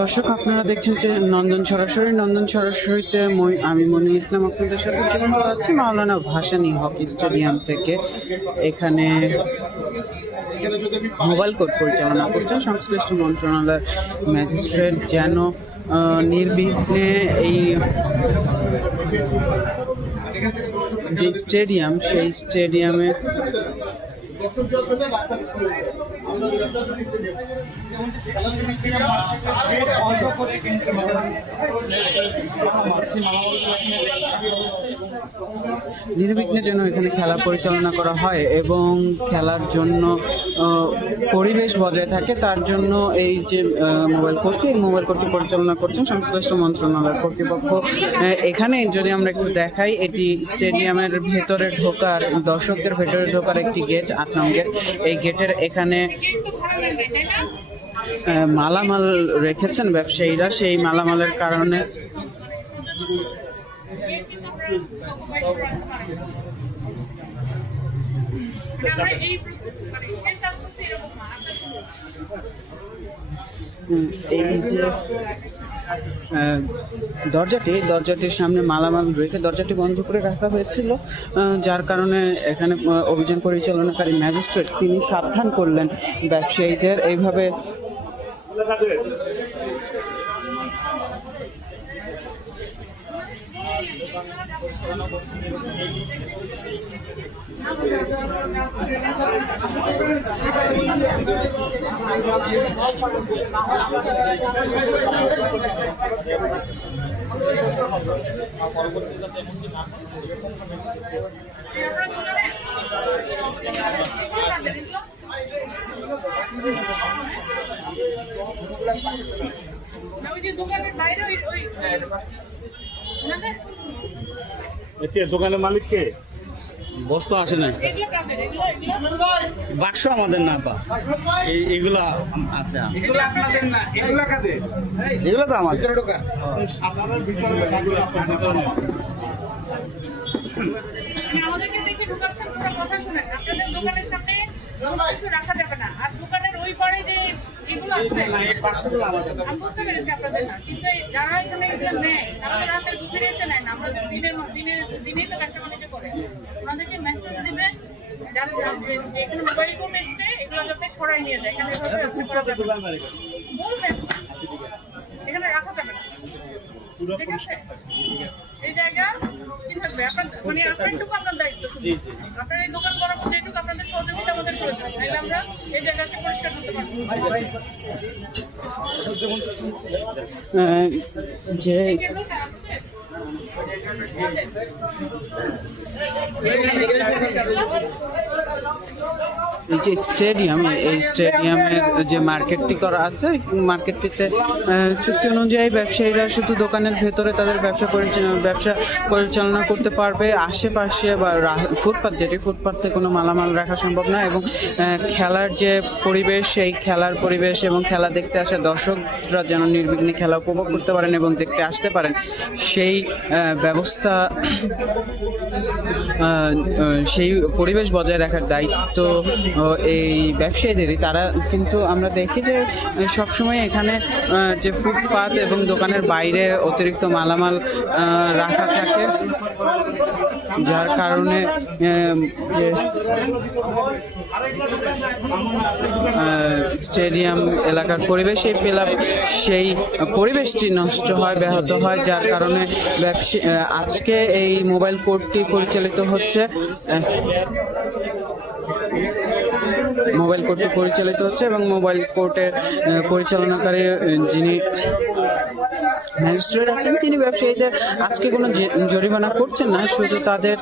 দর্শক, আপনারা দেখছেন যে নন্দন সরাসরিতে আমি মনিরুল ইসলাম আপনাদের সাথে যুক্ত আছি মাওলানা ভাসানী হকি স্টেডিয়াম থেকে। এখানে মোবাইল কোর্ট পরিচালনা করছেন সংশ্লিষ্ট মন্ত্রণালয়ের ম্যাজিস্ট্রেট যেন নির্বিঘ্নে এই যে স্টেডিয়াম সেই স্টেডিয়ামে নির্বিঘ্নে যেন এখানে খেলা পরিচালনা করা হয় এবং খেলার জন্য পরিবেশ বজায় থাকে, তার জন্য এই যে মোবাইল কোর্টটি পরিচালনা করছেন সংশ্লিষ্ট মন্ত্রণালয়ের কর্তৃপক্ষ। এখানে যদি আমরা একটু দেখাই, এটি স্টেডিয়ামের ভেতরে ঢোকার, দর্শকদের ভেতরে ঢোকার একটি গেট, 8 নং গেট। এই গেটের এখানে মালামাল রেখেছেন ব্যবসায়ীরা, সেই মালামালের কারণে এই যে দরজাটির সামনে মালামাল রেখে দরজাটি বন্ধ করে রাখা হয়েছিল, যার কারণে এখানে অভিযান পরিচালনাকারী ম্যাজিস্ট্রেট তিনি সাবধান করলেন ব্যবসায়ীদের এইভাবে দোকানের মালিক কে? বস্তু আসে নাই, বাক্স আমাদের না পা, এগুলা আছে। এগুলো আপনাদের না, এগুলো কাদের? এগুলো তো আমাদের। আমাদেরকে দেখে ঢুকাচ্ছেন, কথা শুনেন। আপনাদের দোকানের সামনে কিছু রাখা যাবে না, আর দোকানের ওই পারে যে এগুলো আছে আমি বুঝতে পেরেছি আপনাদের না, কিন্তু যারা এখানে এগুলো নেয় তারা রাতে ঘুরে এসে নেয় না। আমরা দিনেই তো ব্যবসা বাণিজ্য করে, ওনাদেরকে মেসেজ দিবেন এখানে মোবাইল কোর্ট এসছে, এগুলো যাতে সরাই নিয়ে যায়। এখানে বলবেন এখানে রাখা যাবে না, ঠিক আছে? এই জায়গা ঠিক থাকবে আপনার, মানে আপনারটুকু আপনার দায়িত্ব, শুধু আপনার এই দোকান করার মধ্যে এটুকু আপনাদের সহযোগিতা আমাদের প্রয়োজন, তাহলে আমরা এই জায়গাকে পরিষ্কার করতে পারবো। যে এই যে স্টেডিয়াম, এই স্টেডিয়ামের যে মার্কেটটি করা আছে, মার্কেটটিতে চুক্তি অনুযায়ী ব্যবসায়ীরা শুধু দোকানের ভেতরে তাদের ব্যবসা পরিচালনা করতে পারবে। আশেপাশে বা ফুটপাথ, যেটি ফুটপাথে কোনো মালামাল রাখা সম্ভব নয়, এবং খেলার যে পরিবেশ, সেই খেলার পরিবেশ এবং খেলা দেখতে আসা দর্শকরা যেন নির্বিঘ্নে খেলা উপভোগ করতে পারেন এবং দেখতে আসতে পারেন, সেই ব্যবস্থা, সেই পরিবেশ বজায় রাখার দায়িত্ব এই ব্যবসায়ীদেরই। তারা কিন্তু আমরা দেখি যে সবসময় এখানে যে ফুটপাত এবং দোকানের বাইরে অতিরিক্ত মালামাল রাখা থাকে, যার কারণে যে স্টেডিয়াম এলাকার পরিবেশ, সেই পরিবেশটি নষ্ট হয়, ব্যাহত হয়, যার কারণে আজকে এই মোবাইল কোর্টটি পরিচালিত হচ্ছে এবং মোবাইল কোর্টের পরিচালনাকারী যিনি ম্যাজিস্ট্রেট আছেন, তিনি ব্যবসায়ীদের আজকে কোনো জরিমানা করছেন না, শুধু তাদের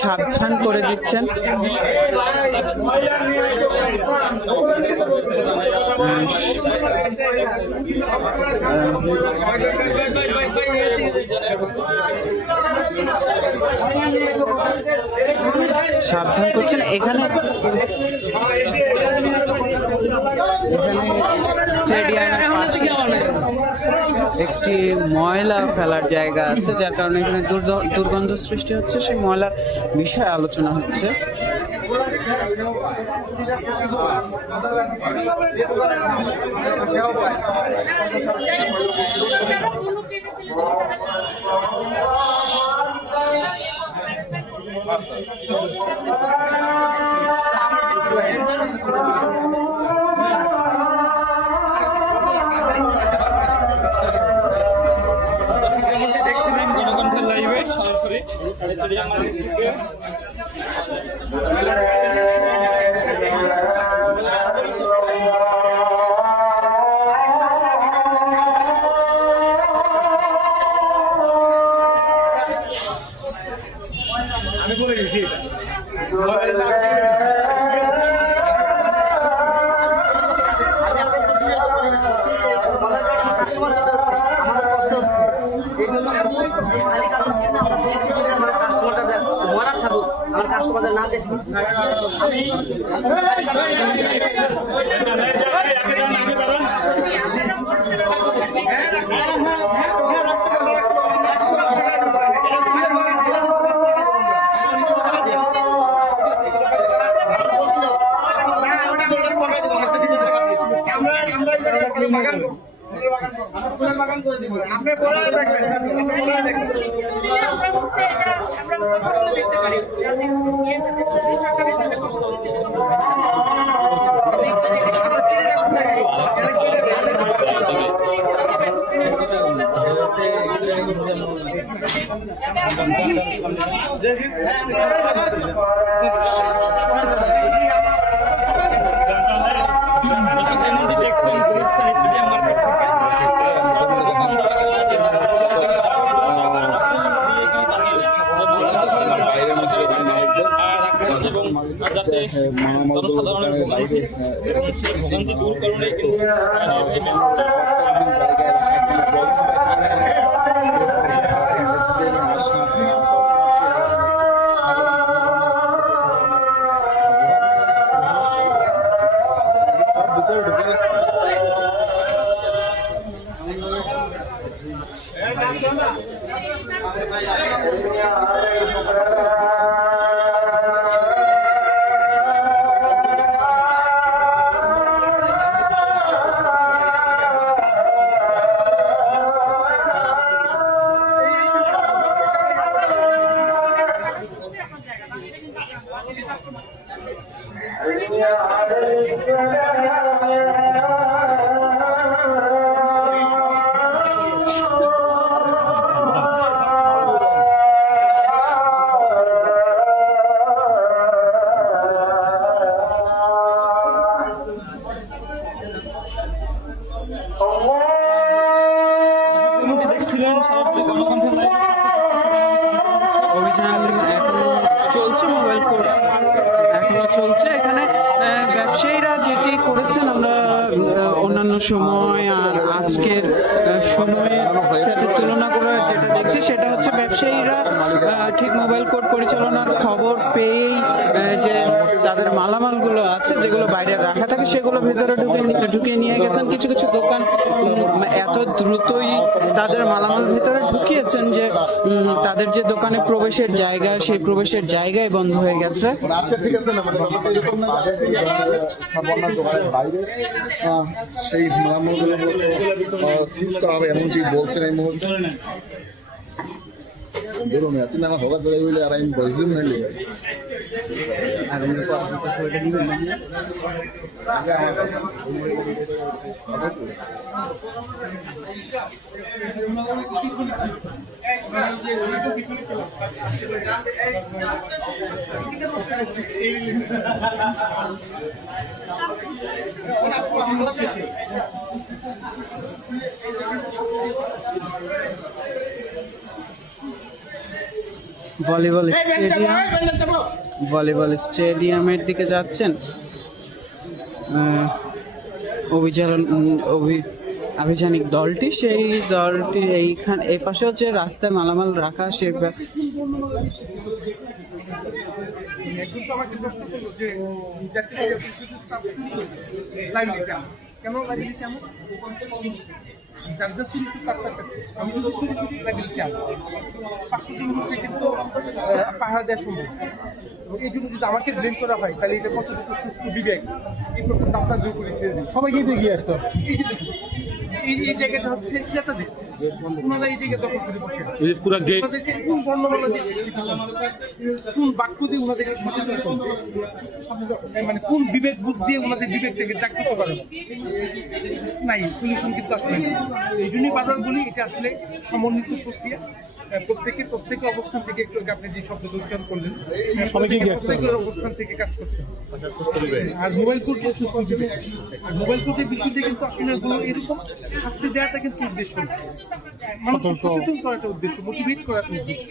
সাবধান করে দিচ্ছেন। সাবধান করছেন। এখানে স্টেডিয়ামের একটি ময়লা ফেলার জায়গা আছে, যার কারণে এখানে দুর্গন্ধ সৃষ্টি হচ্ছে। সেই ময়লার বিষয়ে আলোচনা হচ্ছে। দেখছিলাম জনকণ্ঠের লাইভে সরাসরি আমি বলে গেছি আমাদের কষ্ট হচ্ছে এই জন্য শুধু খালি কারণ কিন্তু আমরা যদি আমার কাস্টমারটা মরার থাকুক, আমার কাস্টমারদের না দেখি আমি বাগান করে দিব আপনি বলে দেখেন আমরা হচ্ছে এটা আমরা কথা বলে দেখতে পারি সরকারের সাথে কথা যাতে জনসাধারণের ভোগান্তি দূর করণে কিন্তু দেখছিলেন সরাসরি জনকণ্ঠের লাইভে অভিযান এখনো চলছে, মোবাইল কোর্ট এখনো চলছে। এখানে ব্যবসায়ীরা যেটি করেছেন আমরা অন্যান্য সময় আর আজকের সময়ের সাথে তুলনা করে যেটা দেখছি সেটা হচ্ছে ব্যবসায়ীরা ঠিক মোবাইল কোর্ট পরিচালনার খবর পেয়েই যে তাদের মালামালগুলো আছে যেগুলো বাইরে রাখা থাকে সেগুলো ভেতরে ঢুকিয়ে নিয়ে গেছেন। কিছু কিছু দোকান এত দ্রুতই তাদের মালামাল ভেতরে ঢুকিয়েছেন যে তাদের যে দোকানে প্রবেশের জায়গা সেই প্রবেশের জায়গায় বন্ধ হয়ে গেছে। ঠিক আছে না, বাইরে সেই মালামালগুলো সিজ করা হবে এমনটি বলছেন এই মুহূর্তে। বলুন তুমি আমার হবার দাঁড়িয়ে বলে আর আমি বসলাম না ভলিবল স্টেডিয়ামের দিকে যাচ্ছেন আভিযানিক দলটি। সেই দলটি এইখানে এই পাশে হচ্ছে রাস্তায় মালামাল রাখা, সে একজন তো আমাকে প্রশ্ন করলো যে জাতীয় পরিষদের স্টাফ চুরি করবে লাইব্রেরিতে কেন লাইব্রেরিতে আমার যার যা চুরি তার তার কাছে আমি যদি চুরি করি লাইব্রেরিতে আমার 500 জন লোককে কিন্তু পাহারা দেওয়া সম্ভব। এই জন্য যদি আমাকে ব্লেম করা হয় তাহলে এটা কতটুকু সুস্থ বিবেক এই প্রশ্নটা আপনার দূর করে ছেড়ে দিন। সবাইকে এগিয়ে আসতে হবে। এই জায়গাটা হচ্ছে ক্রেতাদের, ওনারা এই জায়গায় দখল করে বসে আছে। ওনাদেরকে কোন বর্ণমালা দিয়ে সৃষ্টি করবে, কোন বাক্য দিয়ে ওনাদেরকে সচেতন করবে, মানে কোন বিবেক বুদ্ধ দিয়ে ওনাদের বিবেকটাকে জাগ্রত করা নাই, সলিউশন কিন্তু আসলে নেই। এই জন্যই বারবার বলি এটা আসলে সমন্বিত প্রক্রিয়া। প্রত্যেকের অবস্থান থেকে একটু আপনি যে শব্দটা উচ্চারণ করলেন, প্রত্যেকের অবস্থান থেকে কাজ করতে হবে। আর মোবাইল কোর্ট সুস্থ দিবে, আর মোবাইল কোর্টের বিষয়টা কিন্তু আসলে এরকম শাস্তি দেওয়াটা কিন্তু উদ্দেশ্য না, মানুষ সচেতন করাটা উদ্দেশ্য, মোটিভেট করাটা উদ্দেশ্য।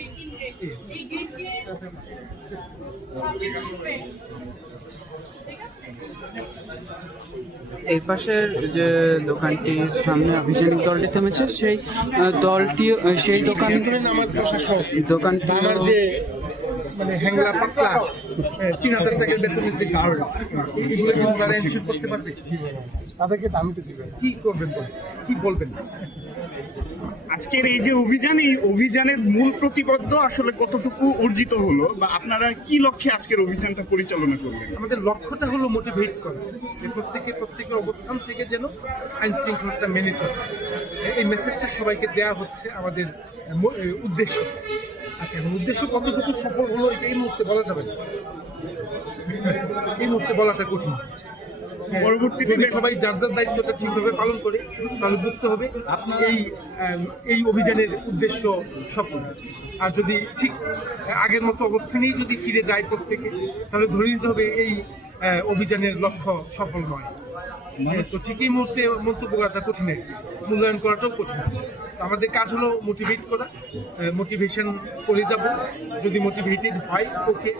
এই পাশের যে দোকানটির সামনে আভিযানিক দলটি থেমেছে সেই দোকানটি আমার যে মানে হ্যাংলা পাতলা 3000 টাকার বেতনের যে গার্ড, এগুলো কিন্তু তারা এনশিওর করতে পারবে, তাদেরকে দামি তো দিবে। কি করবেন, কি বলবেন? আজকের এই যে অভিযান, এই অভিযানের মূল প্রতিপাদ্য আসলে কতটুকু অর্জিত হলো, বা আপনারা কি লক্ষ্যে আজকের অভিযানটা পরিচালনা করবেন? আমাদের লক্ষ্যটা হলো মোটিভেট করা, যে প্রত্যেকের অবস্থান থেকে যেন আইন শৃঙ্খলাটা মেনে চলে। এই মেসেজটা সবাইকে দেওয়া হচ্ছে আমাদের উদ্দেশ্য। আচ্ছা, এবং উদ্দেশ্য কতটুকু সফল হলো এটা এই মুহূর্তে বলা যাবে না, এই মুহূর্তে বলাটা কঠিন। পরবর্তীতে সবাই যার যার দায়িত্বটা ঠিকভাবে পালন করে তাহলে বুঝতে হবে এই অভিযানের উদ্দেশ্য সফল। আর যদি ঠিক আগের মতো অবস্থানেই যদি ফিরে যায় প্রত্যেকে, তাহলে ধরে নিতে হবে এই অভিযানের লক্ষ্য সফল নয়। তো ঠিক এই মুহূর্তে মন্তব্য করাটা কঠিন, মূল্যায়ন করাটাও কঠিন। আমাদের কাজ হলো মোটিভেট করা, মোটিভেশন করে যাব। যদি মোটিভেটেড হয় ওকে,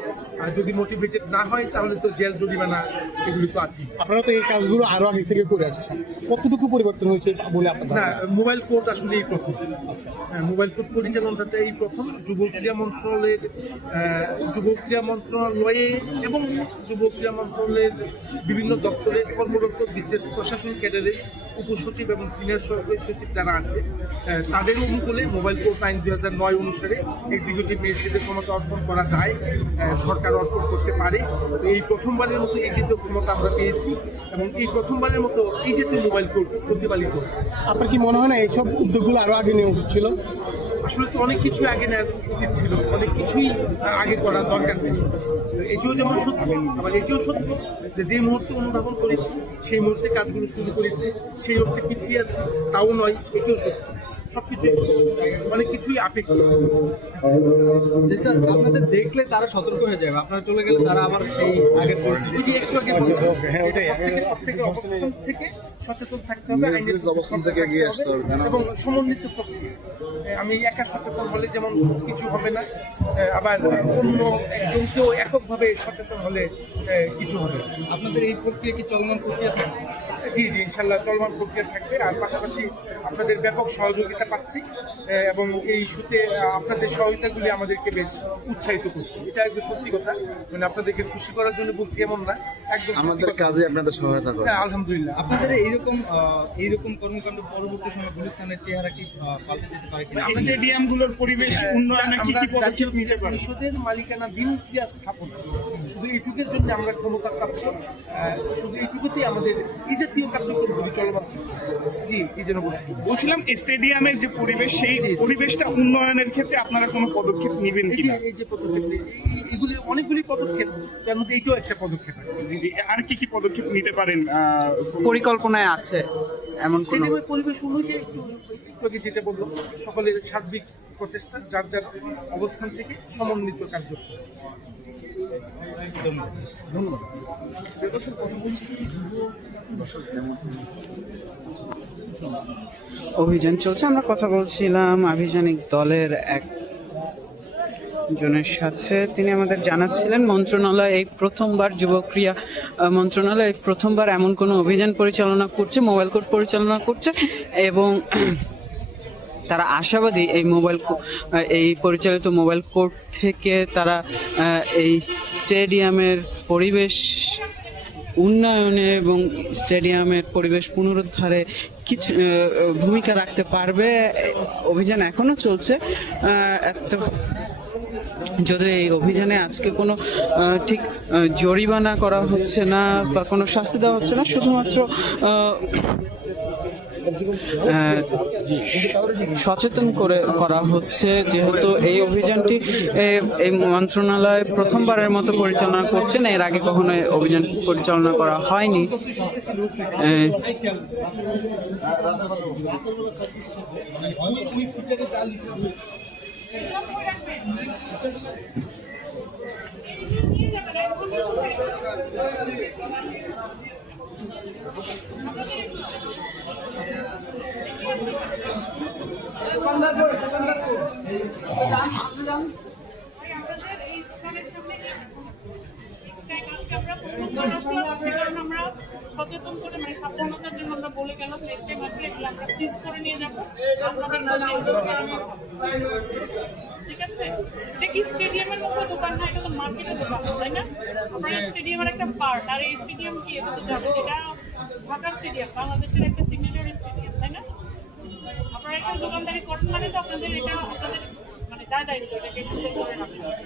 আর যদি মোটিভেটেড না হয় তাহলে তো জেল জরিমানা এগুলি তো আছে। আপনারা তো এই কাজগুলো আরো আগে থেকে করে আসছেন, কতটুকু পরিবর্তন হয়েছে বলে আপনার? না, মোবাইল কোর্ট আসলে এই প্রথম। মোবাইল কোর্ট পরিচালনাটা এই প্রথম। যুব ক্রীড়া মন্ত্রণালয়ে এবং যুব ক্রীড়া মন্ত্রণালয়ের বিভিন্ন দপ্তরের কর্মরত বিশেষ প্রশাসন ক্যাডারের উপসচিব এবং সিনিয়র সচিব যারা আছে তাদের অনুকূলে মোবাইল কোর্ট আইন 2009 অনুসারে এক্সিকিউটিভ ম্যাজিস্ট্রেটের ক্ষমতা অর্পণ করা যায়, সরকার অর্পণ করতে পারে। তো এই প্রথমবারের মতো এই জাতীয় ক্ষমতা আমরা পেয়েছি, এবং এই প্রথমবারের মতো এই জাতীয় মোবাইল কোর্ট প্রতিপালিত হচ্ছে। আপনার কি মনে হয় না এইসব উদ্যোগগুলো আরো আগে নেওয়া উচিত ছিল? আসলে তো অনেক কিছুই আগে নেওয়া উচিত ছিল, অনেক কিছুই আগে করার দরকার ছিল। এটিও যেমন সত্য, আবার এটিও সত্য যে মুহূর্তে অনুধাবন করেছি সেই মুহূর্তে কাজগুলো শুরু করেছি, সেই অর্থে পিছিয়ে আছে তাও নয়, এটিও সত্য। সবকিছুই অনেক কিছুই আপেক্ষিক। স্যার, আপনাদের দেখলে তারা সতর্ক হয়ে যাবে, আপনারা চলে গেলে তারা আবার সেই আগের পরিস্থিতি। একটু আগে প্রত্যেকের অবস্থান থেকে সচেতন থাকতে হবে, আইনের অবস্থান থেকে এগিয়ে আসতে হবে এবং সমন্বিত প্রক্রিয়া। আমি একা সচেতন হলে যেমন কিছু হবে না, আবার অন্য একজনকেও এককভাবে সচেতন হলে কিছু হবে। আপনাদের এই প্রক্রিয়া কি চলমান প্রক্রিয়া থাকবে? জি, ইনশাল্লাহ চলমান প্রক্রিয়া থাকবে। আর পাশাপাশি আপনাদের ব্যাপক সহযোগিতা পাচ্ছি, এবং এই ইস্যুতে আপনাদের সহযোগিতাগুলি আমাদেরকে বেশ উৎসাহিত করছে। এটা একদম সত্যি কথা, মানে আপনাদেরকে খুশি করার জন্য বলছি এমন না, একদম আমাদের কাজে আপনাদের সহায়তা করে। আলহামদুলিল্লাহ। আপনাদের এইরকম কর্মকাণ্ড পরবর্তী সময় গুলিস্তানের চেহারা কি পাল্টে যেতে পারে কিনা? স্টেডিয়ামগুলোর পরিবেশ উন্নয়নে কি কি পদক্ষেপ নিতে পারে? পরিষদের মালিকানা বিল ক্রিয়া স্থাপন, শুধু এইটুকের জন্য আমরা ক্ষমতা প্রাপ্ত, শুধু এইটুকুতেই আমাদের এই জাতীয় কার্যক্রমগুলি চলমান। জি, এই জন্য বলছিলাম স্টেডিয়ামের যে পরিবেশ, সেই পরিবেশটা উন্নয়নের ক্ষেত্রে আপনারা কোনো পদক্ষেপ নেবেন কিনা? এই যে পদক্ষেপ, এগুলি অনেকগুলি পদক্ষেপ, তার মধ্যে এইটাও একটা পদক্ষেপ। আর কি কি পদক্ষেপ নিতে পারেন পরিকল্পনায় আছে এমন কোনো? পরিবেশ অনুযায়ী একটু আগে যেটা বললো, সকলের সার্বিক প্রচেষ্টা, যার যার অবস্থান থেকে সমন্বিত কার্যক্রম। ধন্যবাদ। অভিযান চলছে, আমরা কথা বলছিলাম আভিযানিক দলের একজনের সাথে। তিনি আমাদের জানাচ্ছিলেন মন্ত্রণালয় এই প্রথমবার, যুব ক্রীড়া মন্ত্রণালয় প্রথমবার এমন কোনো অভিযান পরিচালনা করছে, মোবাইল কোর্ট পরিচালনা করছে, এবং তারা আশাবাদী এই পরিচালিত মোবাইল কোর্ট থেকে তারা এই স্টেডিয়ামের পরিবেশ উন্নয়নে এবং স্টেডিয়ামের পরিবেশ পুনরুদ্ধারে কিছু ভূমিকা রাখতে পারবে। অভিযান এখনো চলছে। যদি এই অভিযানে আজকে কোনো ঠিক জরিমানা করা হচ্ছে না বা কোনো শাস্তি দেওয়া হচ্ছে না, শুধুমাত্র সচেতন করা হচ্ছে, যেহেতু এই অভিযানটি এই মন্ত্রণালয় প্রথমবারের মতো পরিচালনা করছেন, এর আগে কখনো অভিযান পরিচালনা করা হয়নি। আমরা সচেতন করে মানে সাবধানতার জন্য আমরা বলে গেল চেষ্টা মাঝে আমরা সিজ করে নিয়ে যাবো আপনাদের। ঠিক আছে, এটা কি স্টেডিয়ামের মতো দোকান না, এটা তো মার্কেটের দোকান, তাই না? আমরা স্টেডিয়ামের একটা পার্ট, আর এই স্টেডিয়াম কি এটা তো যাবে, এটা ঢাকা স্টেডিয়াম, বাংলাদেশের একটা সিগনেচারি স্টেডিয়াম, তাই না? আপনারা একটা দোকানদারি করেন মানে তো আপনাদের এটা আপনাদের মানে দায়িত্ব, এটাকে সুন্দর করে রাখতে হবে।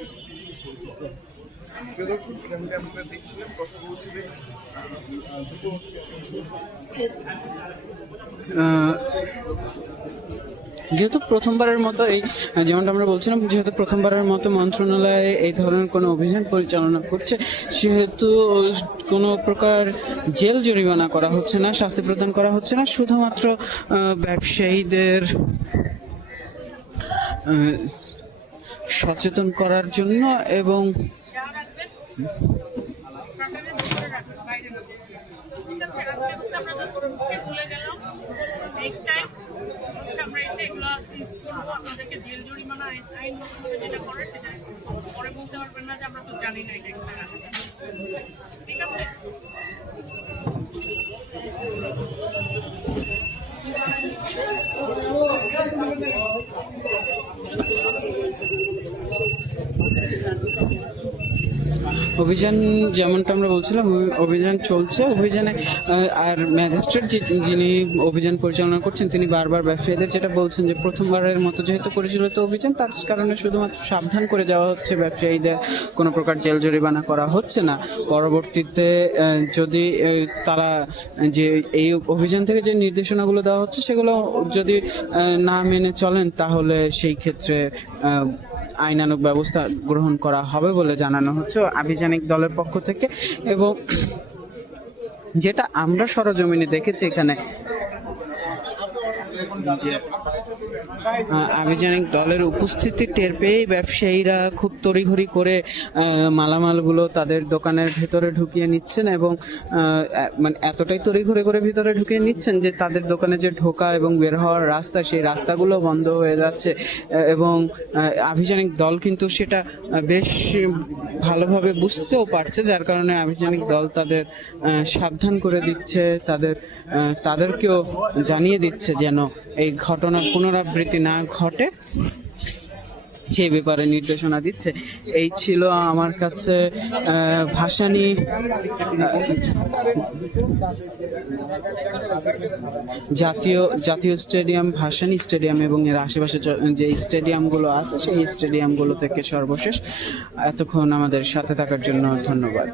আপনারা দেখছিলেন কথা বলছিলেন যেহেতু প্রথমবারের মতো যেমনটা আমরা বলছিলাম, যেহেতু প্রথমবারের মতো মন্ত্রণালয় এই ধরনের কোনো অভিযান পরিচালনা করছে, সেহেতু কোনো প্রকার জেল জরিমানা করা হচ্ছে না, শাস্তি প্রদান করা হচ্ছে না, শুধুমাত্র ব্যবসায়ীদের সচেতন করার জন্য এবং আপনাদেরকে জেল জরিমানা আইন যেটা করে সেটা পরে বলতে পারবেন না যে আমরা তো জানি না এটা। ঠিক আছে, অভিযান যেমনটা আমরা বলছিলাম, অভিযান চলছে। অভিযানে আর ম্যাজিস্ট্রেট যিনি অভিযান পরিচালনা করছেন, তিনি বারবার ব্যবসায়ীদের যেটা বলছেন যে প্রথমবারের মতো যেহেতু পরিচালিত অভিযান, তার কারণে শুধুমাত্র সাবধান করে যাওয়া হচ্ছে ব্যবসায়ীদের, কোনো প্রকার জেল জরিমানা করা হচ্ছে না। পরবর্তীতে যদি তারা যে এই অভিযান থেকে যে নির্দেশনাগুলো দেওয়া হচ্ছে সেগুলো যদি না মেনে চলেন, তাহলে সেই ক্ষেত্রে আইনানুগ ব্যবস্থা গ্রহণ করা হবে বলে জানানো হচ্ছে আভিযানিক দলের পক্ষ থেকে। এবং যেটা আমরা সরজমিনে দেখেছি, এখানে আভিযানিক দলের উপস্থিতি টের পেয়েই ব্যবসায়ীরা খুব তড়িঘড়ি করে মালামালগুলো তাদের দোকানের ভেতরে ঢুকিয়ে নিচ্ছেন এবং মানে এতটাই তড়িঘড়ি করে ভিতরে ঢুকিয়ে নিচ্ছেন যে তাদের দোকানে যে ঢোকা এবং বের হওয়ার রাস্তা, সেই রাস্তাগুলো বন্ধ হয়ে যাচ্ছে। এবং আভিযানিক দল কিন্তু সেটা বেশ ভালোভাবে বুঝতেও পারছে, যার কারণে আভিযানিক দল তাদের সাবধান করে দিচ্ছে, তাদেরকেও জানিয়ে দিচ্ছে যেন এই ঘটনার পুনরাবৃত্তি না ঘটে, সেই ব্যাপারে নির্দেশনা দিচ্ছে। এই ছিল আমার কাছে ভাসানী জাতীয় স্টেডিয়াম, ভাসানী স্টেডিয়াম এবং এর আশেপাশে যে স্টেডিয়ামগুলো আছে সেই স্টেডিয়ামগুলো থেকে সর্বশেষ। এতক্ষণ আমাদের সাথে থাকার জন্য ধন্যবাদ।